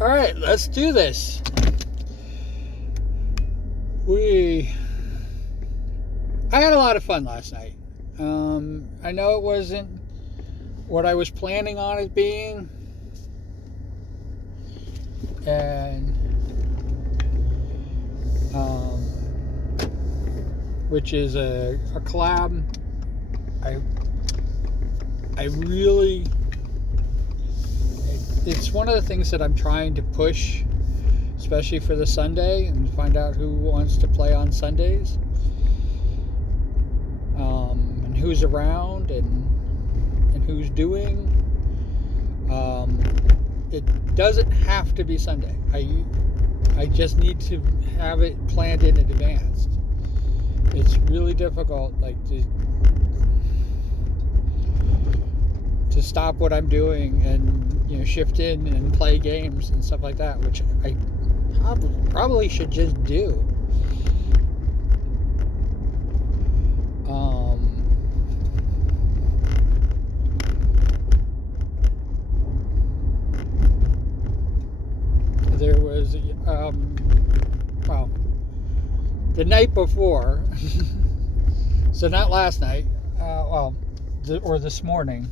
All right, let's do this. I had a lot of fun last night. I know it wasn't what I was planning on it being, and which is a collab. I really, it's one of the things that I'm trying to push, especially for the Sunday, and find out who wants to play on Sundays, and who's around, and who's doing. It doesn't have to be Sunday. I just need to have it planned in advance. It's really difficult, like to stop what I'm doing and shift in and play games and stuff like that, which I probably should just do. There was well, the night before, so not last night, or this morning.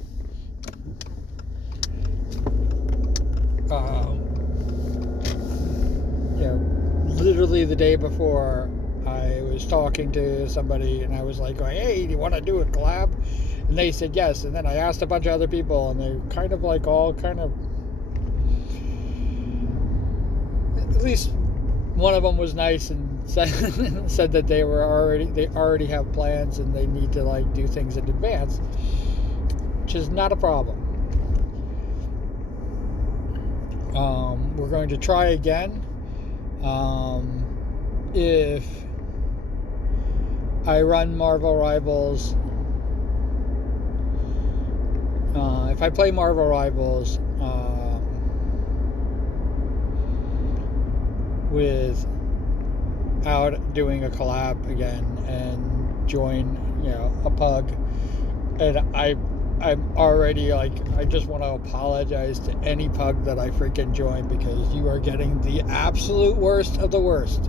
Literally the day before, I was talking to somebody and I was like, hey, do you want to do a collab? And they said yes. And then I asked a bunch of other people, and they kind of like all kind of, at least one of them was nice and said that they already have plans and they need to like do things in advance, which is not a problem. We're going to try again. If I run Marvel Rivals, if I play Marvel Rivals without doing a collab again and join, a pug, and I'm already like, I just want to apologize to any pug that I freaking join, because you are getting the absolute worst of the worst.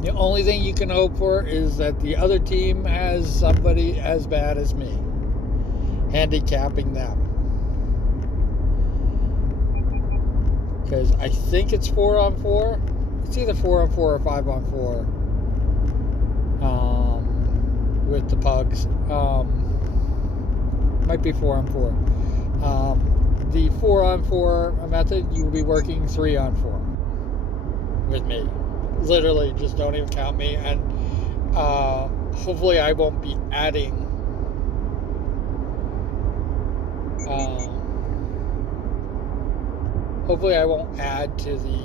The only thing you can hope for is that the other team has somebody as bad as me, handicapping them. Because I think it's 4-on-4. It's either 4-on-4 or 5-on-4. With the pugs. Might be 4-on-4. The 4-on-4 method, you will be working 3-on-4 with me. Literally, just don't even count me. And hopefully I won't be adding hopefully I won't add to the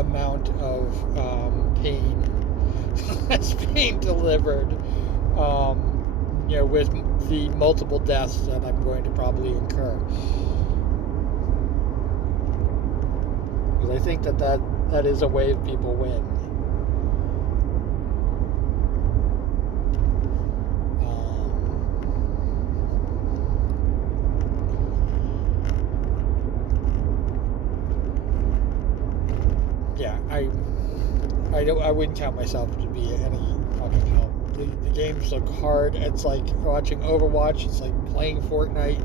amount of pain that's being delivered, with the multiple deaths that I'm going to probably incur. Because I think that is a way people win. I wouldn't count myself to be any fucking help. The games look hard. It's like watching Overwatch. It's like playing Fortnite.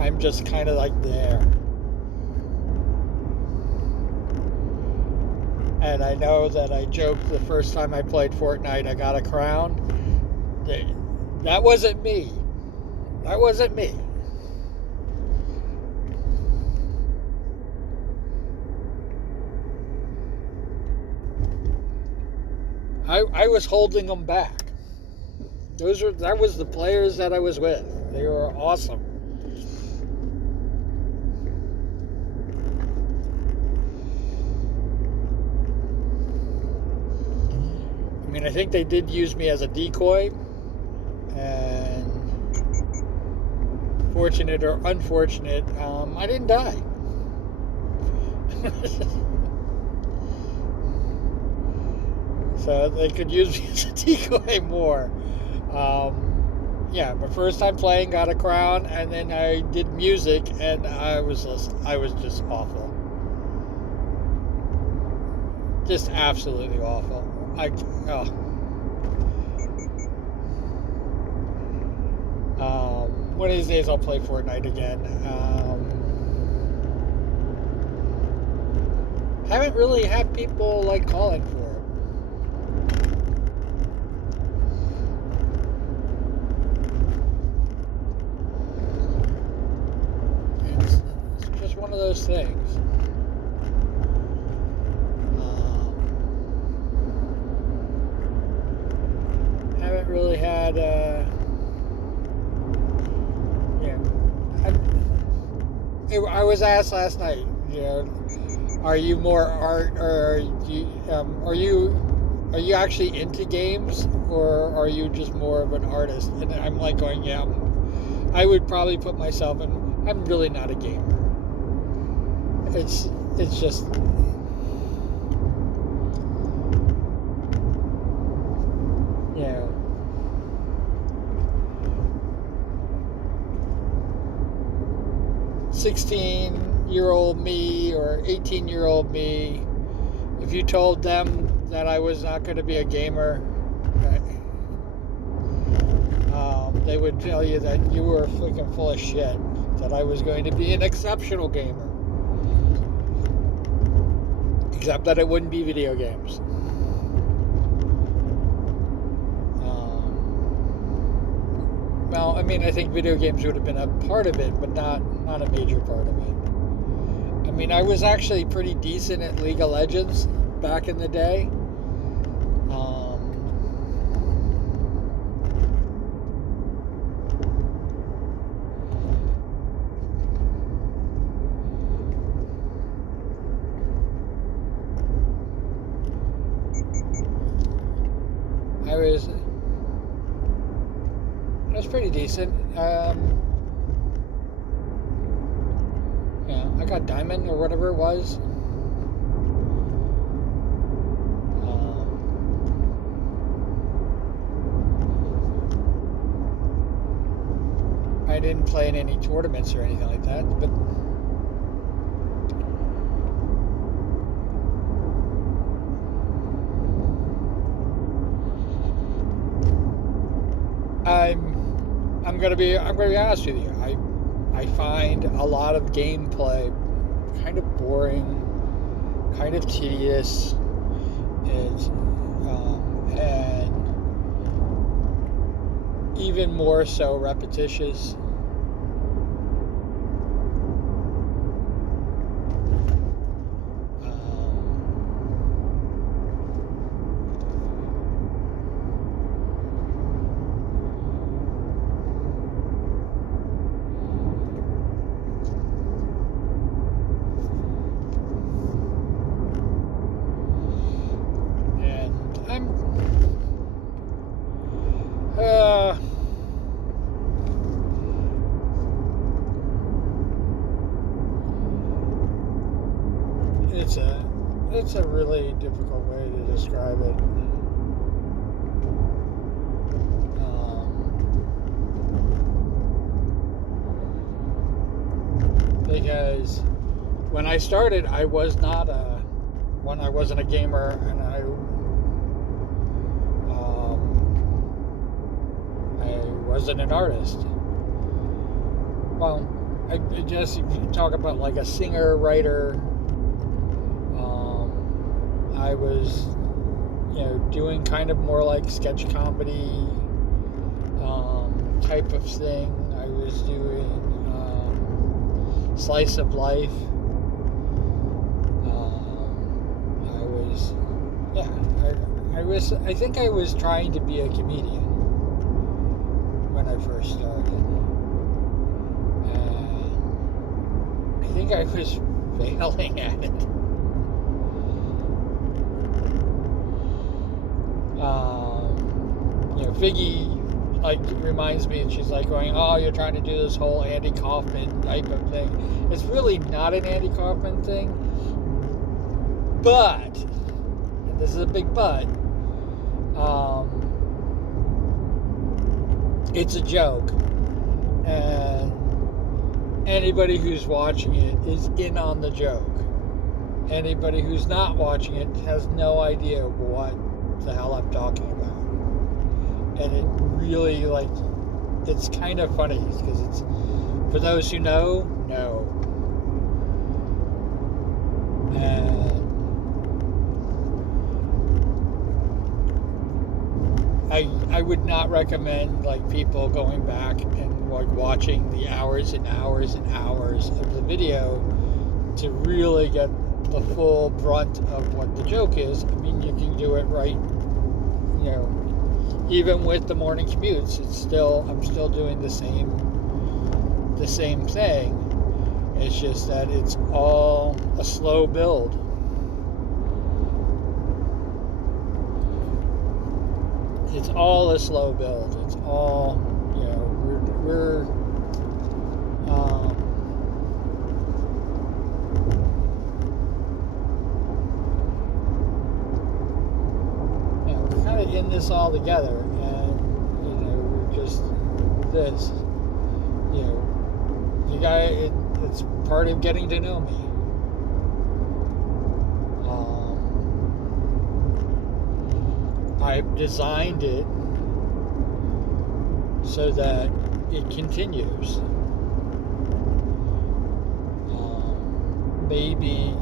I'm just kind of like there. And I know that I joked the first time I played Fortnite, I got a crown. That wasn't me. That wasn't me. I was holding them back. That was the players that I was with. They were awesome. I mean, I think they did use me as a decoy, and fortunate or unfortunate, I didn't die. So they could use me as a decoy more. yeah, my first time playing, got a crown, and then I did music, and I was just awful, just absolutely awful. I oh. One of these days I'll play Fortnite again. Haven't really had people like calling for it. It's just one of those things. Haven't really had. Yeah, I was asked last night. You know, are you more art, or are you actually into games, or are you just more of an artist? And I'm like going, yeah. I would probably put myself in. I'm really not a gamer. It's just. You know, 16-year-old me or 18-year-old me, if you told them that I was not going to be a gamer, they would tell you that you were freaking full of shit, that I was going to be an exceptional gamer. Except that it wouldn't be video games. Well, I mean, I think video games would have been a part of it, but not a major part of it. I mean, I was actually pretty decent at League of Legends back in the day. I was pretty decent. Yeah, I got diamond or whatever it was. I didn't play in any tournaments or anything like that, but I'm gonna be honest with you. I find a lot of gameplay kind of boring, kind of tedious, and even more so repetitious. It's a really difficult way to describe it. Because when I started, I was not I wasn't a gamer, and I wasn't an artist. Well, I just, if you talk about like a singer, writer, I was, doing kind of more like sketch comedy type of thing. I was doing slice of life. I think I was trying to be a comedian when I first started. I think I was failing at it. Figgy reminds me, and she's like going, "Oh, you're trying to do this whole Andy Kaufman type of thing." It's really not an Andy Kaufman thing, but, and this is a big but, it's a joke, and anybody who's watching it is in on the joke. Anybody who's not watching it has no idea what the hell I'm talking about. And it really, like, it's kind of funny because it's, for those who know. And I would not recommend, like, people going back and, like, watching the hours and hours and hours of the video to really get the full brunt of what the joke is. I mean, you can do it right, even with the morning commutes. I'm still doing the same thing. It's just that it's all a slow build. It's all a slow build. It's all, we're kind of in this all together, and we're just this. It's part of getting to know me. I've designed it so that it continues. Maybe,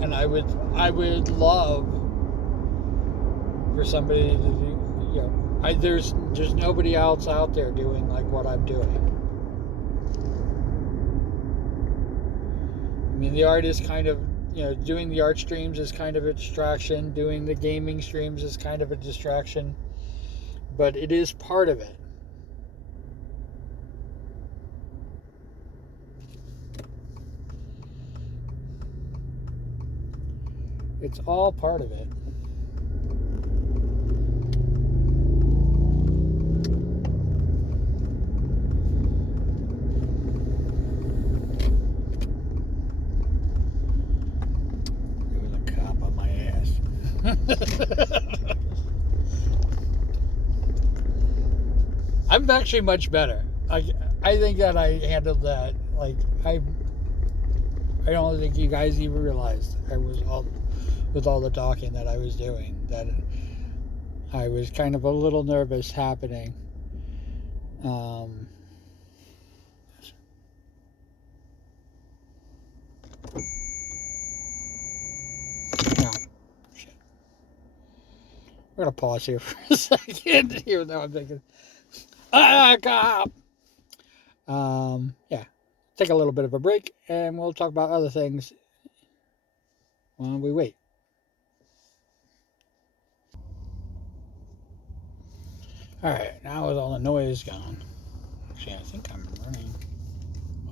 and I would love for somebody to do, there's nobody else out there doing like what I'm doing. I mean, the art is kind of, doing the art streams is kind of a distraction. Doing the gaming streams is kind of a distraction. But it is part of it. It's all part of it. I'm actually much better. I think that I handled that. Like, I don't think you guys even realized with all the talking that I was doing, that I was kind of a little nervous happening. No. Shit. We're gonna pause here for a second, even though I'm thinking, cop. Yeah. Take a little bit of a break, and we'll talk about other things while we wait. Alright, now with all the noise gone. Actually, I think I'm running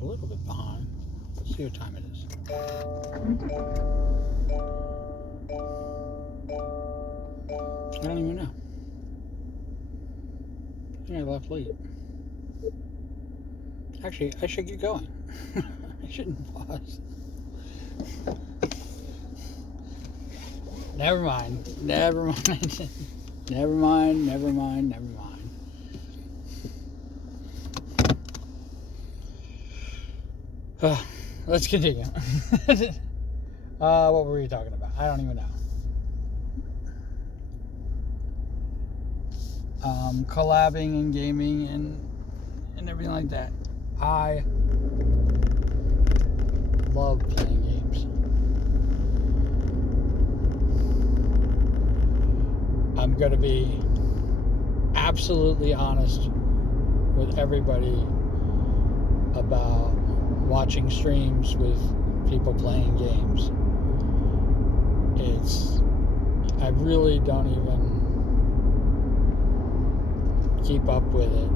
a little bit behind. Let's see what time it is. I don't even know. I think I left late. Actually, I should get going. I shouldn't pause. Never mind. Never mind. Let's continue. What were we talking about? I don't even know. Collabing and gaming and everything like that. I love playing games. I'm going to be absolutely honest with everybody about watching streams with people playing games. I really don't even keep up with it,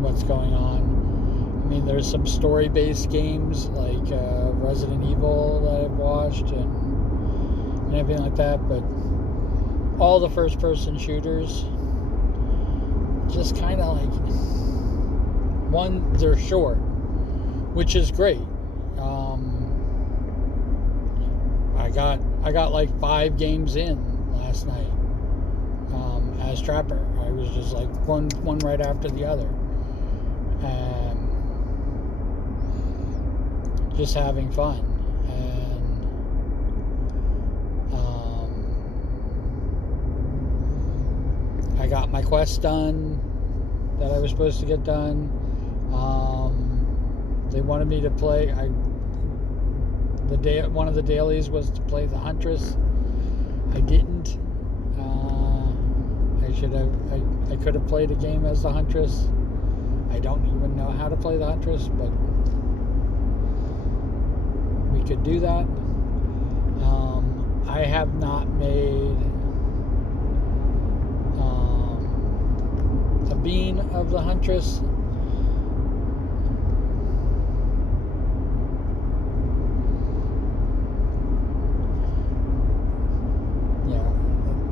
what's going on. I mean, there's some story-based games like Resident Evil that I've watched and everything like that, but all the first-person shooters just kind of like, one, they're short, which is great. I got like 5 games in last night as Trapper. I was just like one right after the other. Just having fun. And I got my quest done that I was supposed to get done. They wanted me to play. One of the dailies was to play the Huntress. I didn't. I could have played a game as the Huntress. I don't even know how to play the Huntress, but we could do that. I have not made a bean of the Huntress.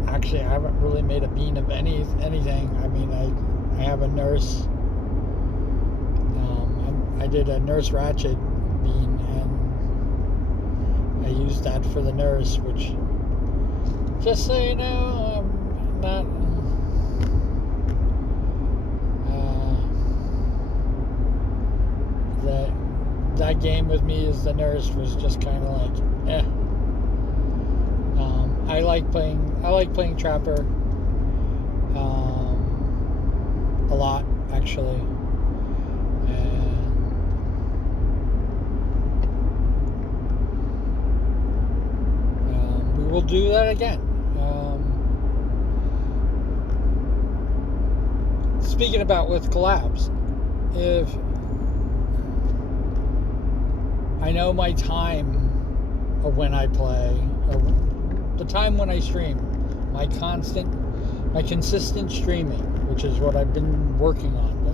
Actually, I haven't really made a bean of anything. I mean, I have a nurse. I did a Nurse Ratchet bean, and I used that for the nurse, which, just so you know, I'm not. That game with me as the nurse was just kind of like, eh. I like playing Trapper a lot, actually, and we will do that again. Speaking about with collabs, if I know my time of when I play, the time when I stream, my consistent streaming, which is what I've been working on.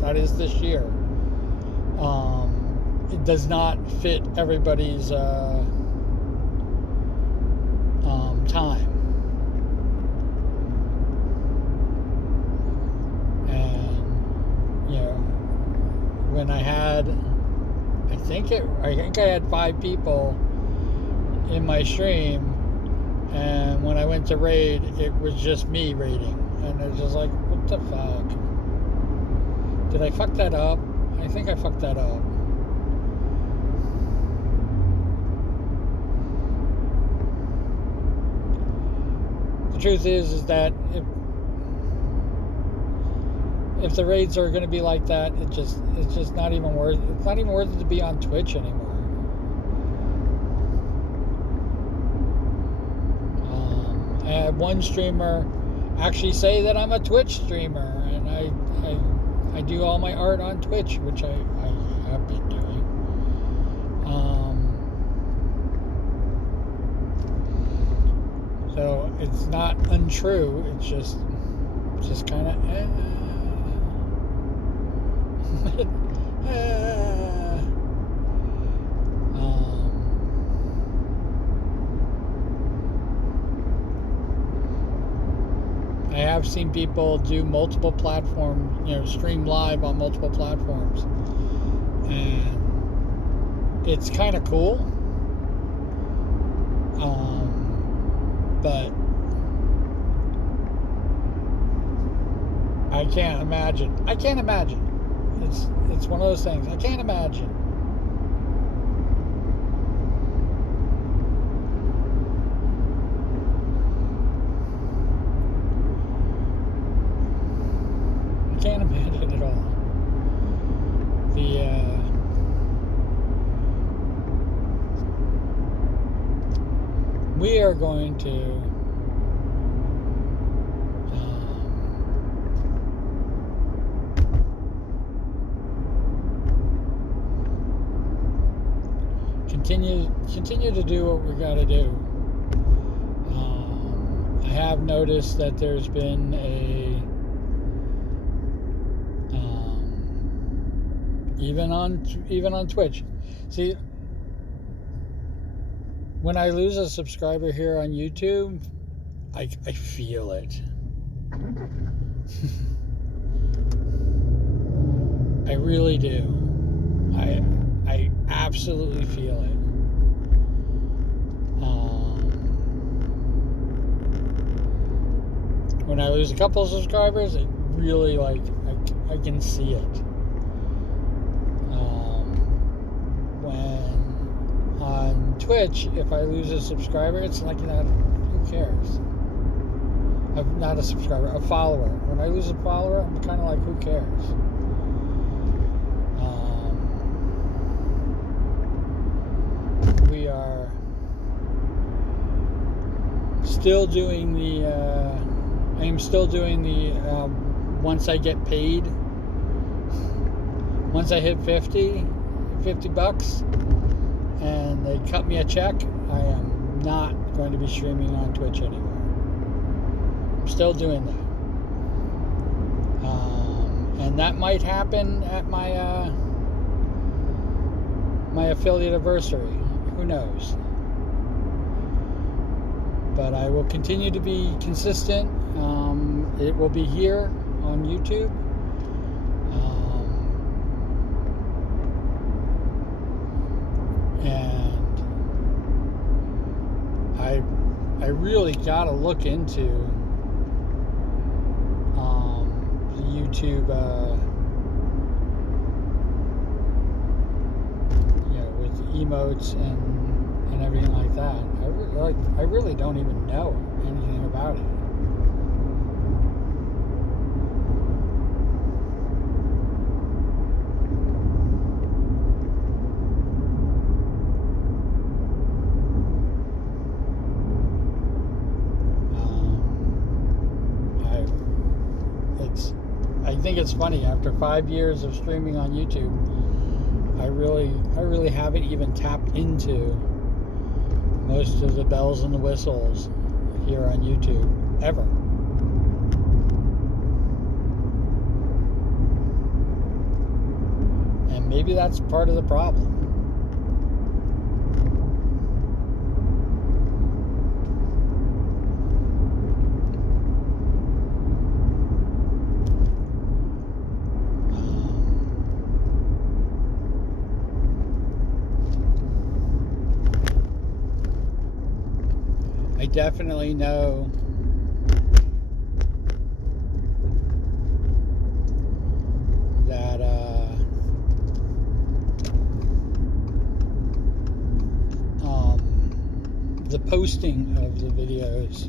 That is this year. It does not fit everybody's time, and when I had, I think I had 5 people in my stream. And when I went to raid, it was just me raiding. And it was just like, what the fuck? Did I fuck that up? I think I fucked that up. The truth is that if the raids are going to be like that, it's just not even worth it. It's not even worth it to be on Twitch anymore. I had one streamer actually say that I'm a Twitch streamer, and I do all my art on Twitch, which I have been doing. So it's not untrue. It's just kind of I have seen people do multiple platforms, stream live on multiple platforms, and it's kind of cool. But I can't imagine. It's one of those things. I can't imagine. I can't imagine at all. We are going to continue to do what we got to do. I have noticed that there's been even on Twitch. See, when I lose a subscriber here on YouTube, I feel it. I really do. I absolutely feel it. when I lose a couple of subscribers, it really, like, I can see it. When on Twitch, if I lose a subscriber, it's like, who cares? Not a subscriber, a follower. When I lose a follower, I'm kind of like, who cares? We are still doing I am still doing the once I get paid, once I hit 50 bucks and they cut me a check, I am not going to be streaming on Twitch anymore. I'm still doing that. And that might happen at my my affiliate anniversary. Who knows? But I will continue to be consistent. It will be here on YouTube. And I really gotta look into the YouTube, with emotes and everything like that. I really don't even know anything about it. I think it's funny, after 5 years of streaming on YouTube, I really haven't even tapped into most of the bells and the whistles here on YouTube ever. And maybe that's part of the problem. I definitely know that the posting of the videos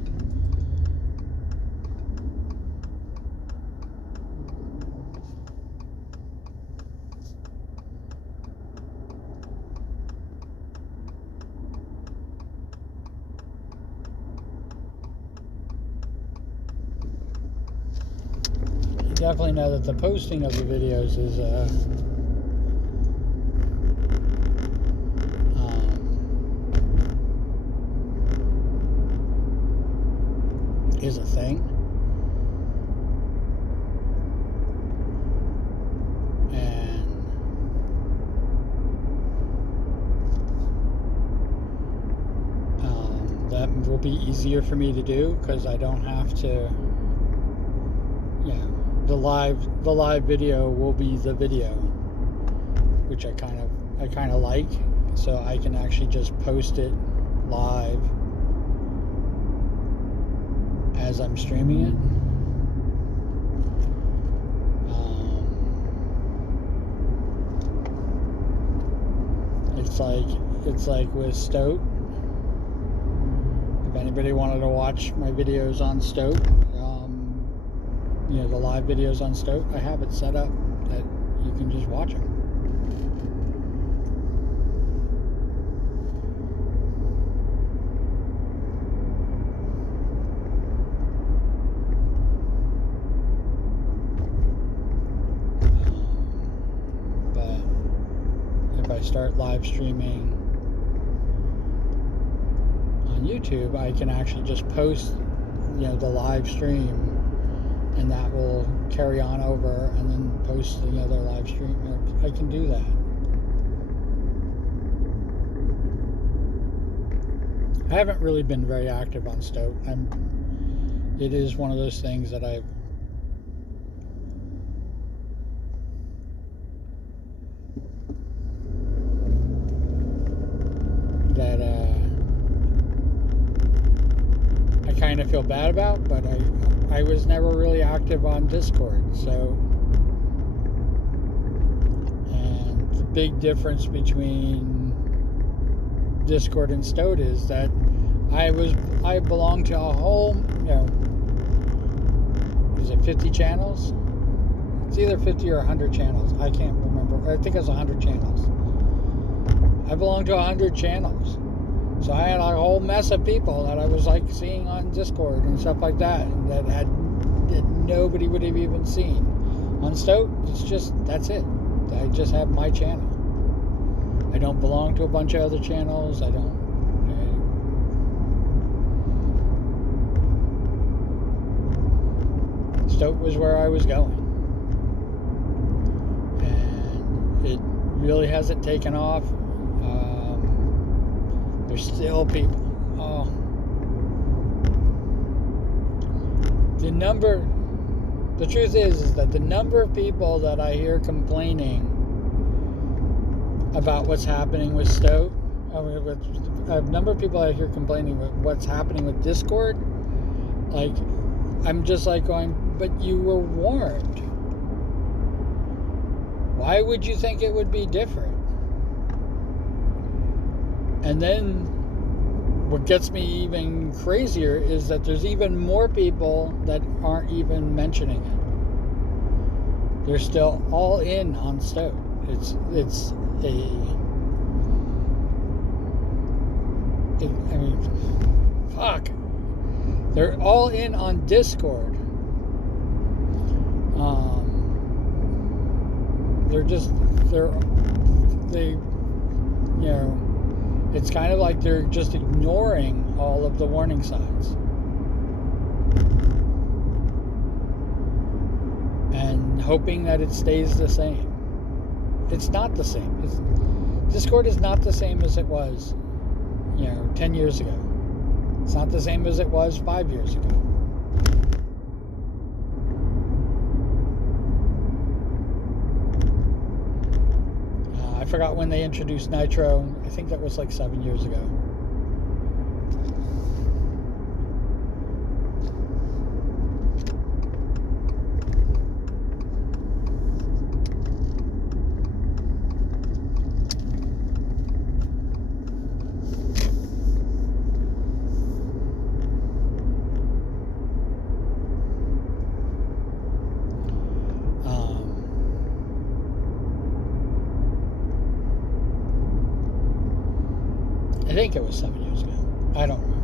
definitely know that the posting of the videos is a thing. And that will be easier for me to do because I don't have to, the live video will be the video, which I kind of like, so I can actually just post it live as I'm streaming it. It's like with Stoat. If anybody wanted to watch my videos on Stoat, the live videos on Stoat, I have it set up that you can just watch them. But if I start live streaming on YouTube, I can actually just post, the live stream, and that will carry on over and then post the other live stream. I can do that. I haven't really been very active on Stoat. It is one of those things that I kind of feel bad about, but I was never really active on Discord, so. And the big difference between Discord and Stowed is that I belong to a whole, is it 50 channels? It's either 50 or 100 channels. I can't remember. I think it's 100 channels. I belong to 100 channels. So I had a whole mess of people that I was like seeing on Discord and stuff like that, and that nobody would have even seen. On Stowed, that's it. I just have my channel. I don't belong to a bunch of other channels. Stowed was where I was going. And it really hasn't taken off. There's still people. Oh. The truth is that the number of people that I hear complaining about what's happening with Stowed, a number of people I hear complaining about what's happening with Discord, like, I'm just like going, but you were warned. Why would you think it would be different? And then what gets me even crazier is that there's even more people that aren't even mentioning it. They're still all in on Stowed. Fuck. They're all in on Discord. It's kind of like they're just ignoring all of the warning signs. And hoping that it stays the same. It's not the same. Discord is not the same as it was, 10 years ago. It's not the same as it was 5 years ago. I forgot when they introduced Nitro. I think that was like 7 years ago. I think it was 7 years ago. I don't remember.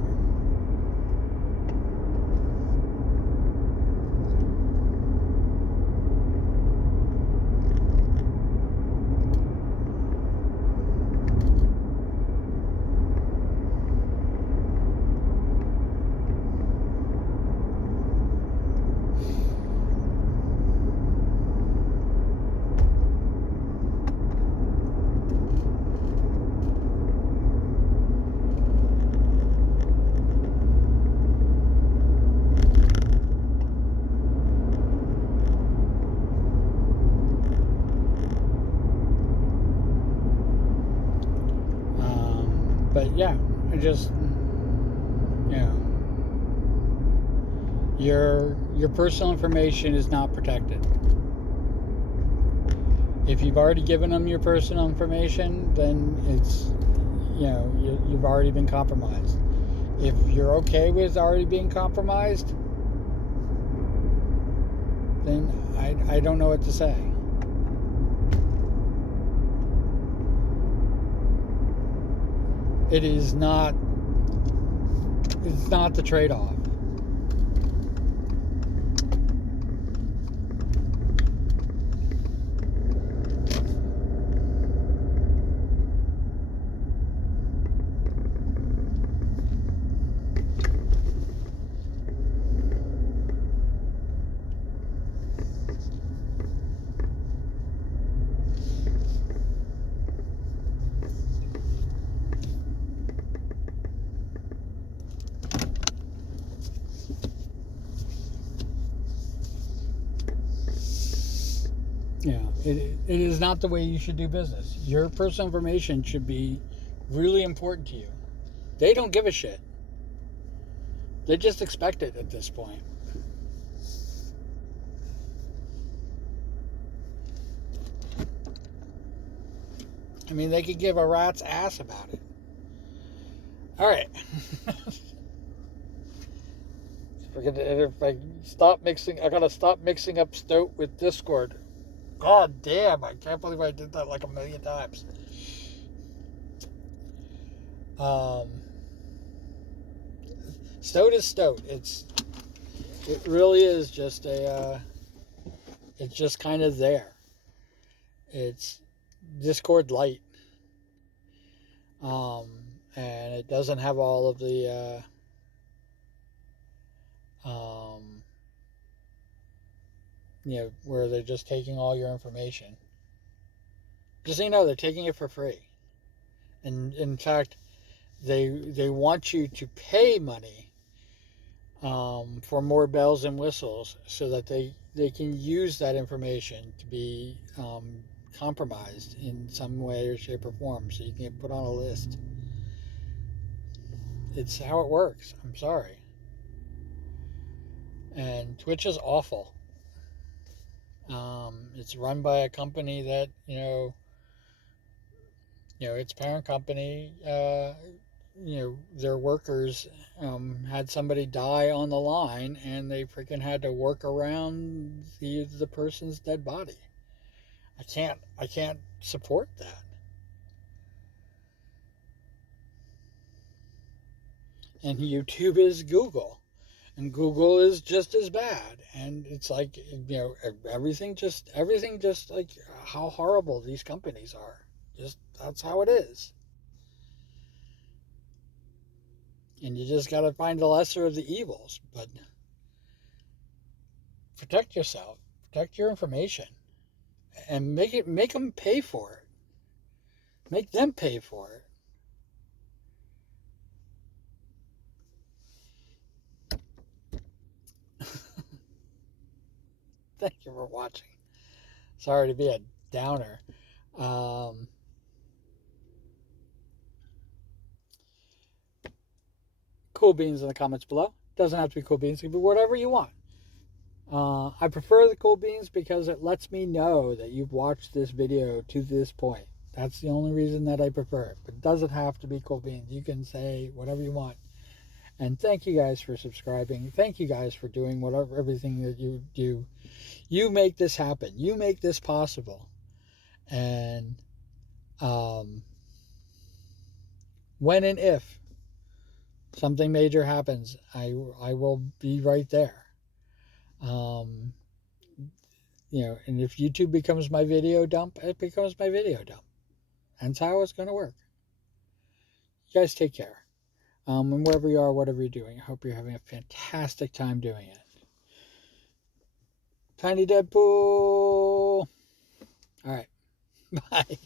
But yeah, I just, your personal information is not protected. If you've already given them your personal information, then it's, you've already been compromised. If you're okay with already being compromised, then I don't know what to say. It's not the trade-off. It is not the way you should do business. Your personal information should be really important to you. They don't give a shit. They just expect it at this point. I mean, they could give a rat's ass about it. All right. If I stop mixing, I gotta stop mixing up Stoat with Discord. God damn, I can't believe I did that like a million times. Um, Stoat is Stoat. It really is just it's just kind of there. It's Discord light. And it doesn't have all of the where they're just taking all your information. Just so you know, they're taking it for free. And in fact, they want you to pay money for more bells and whistles so that they can use that information to be compromised in some way or shape or form so you can get put on a list. It's how it works. I'm sorry. And Twitch is awful. It's run by a company that its parent company, their workers had somebody die on the line, and they freaking had to work around the person's dead body. I can't support that. And YouTube is Google, and Google is just as bad. And it's like everything just like how horrible these companies are. Just that's how it is. And you just got to find the lesser of the evils. But protect yourself, protect your information, and make them pay for it. Make them pay for it. Thank you for watching. Sorry to be a downer. Cool beans in the comments below. Doesn't have to be cool beans. It can be whatever you want. I prefer the cool beans because it lets me know that you've watched this video to this point. That's the only reason that I prefer it. But it doesn't have to be cool beans. You can say whatever you want. And thank you guys for subscribing. Thank you guys for doing everything that you do. You make this happen. You make this possible. And when and if something major happens, I will be right there. And if YouTube becomes my video dump, it becomes my video dump. That's how it's going to work. You guys take care. And wherever you are, whatever you're doing, I hope you're having a fantastic time doing it. Tiny Deadpool. All right. Bye.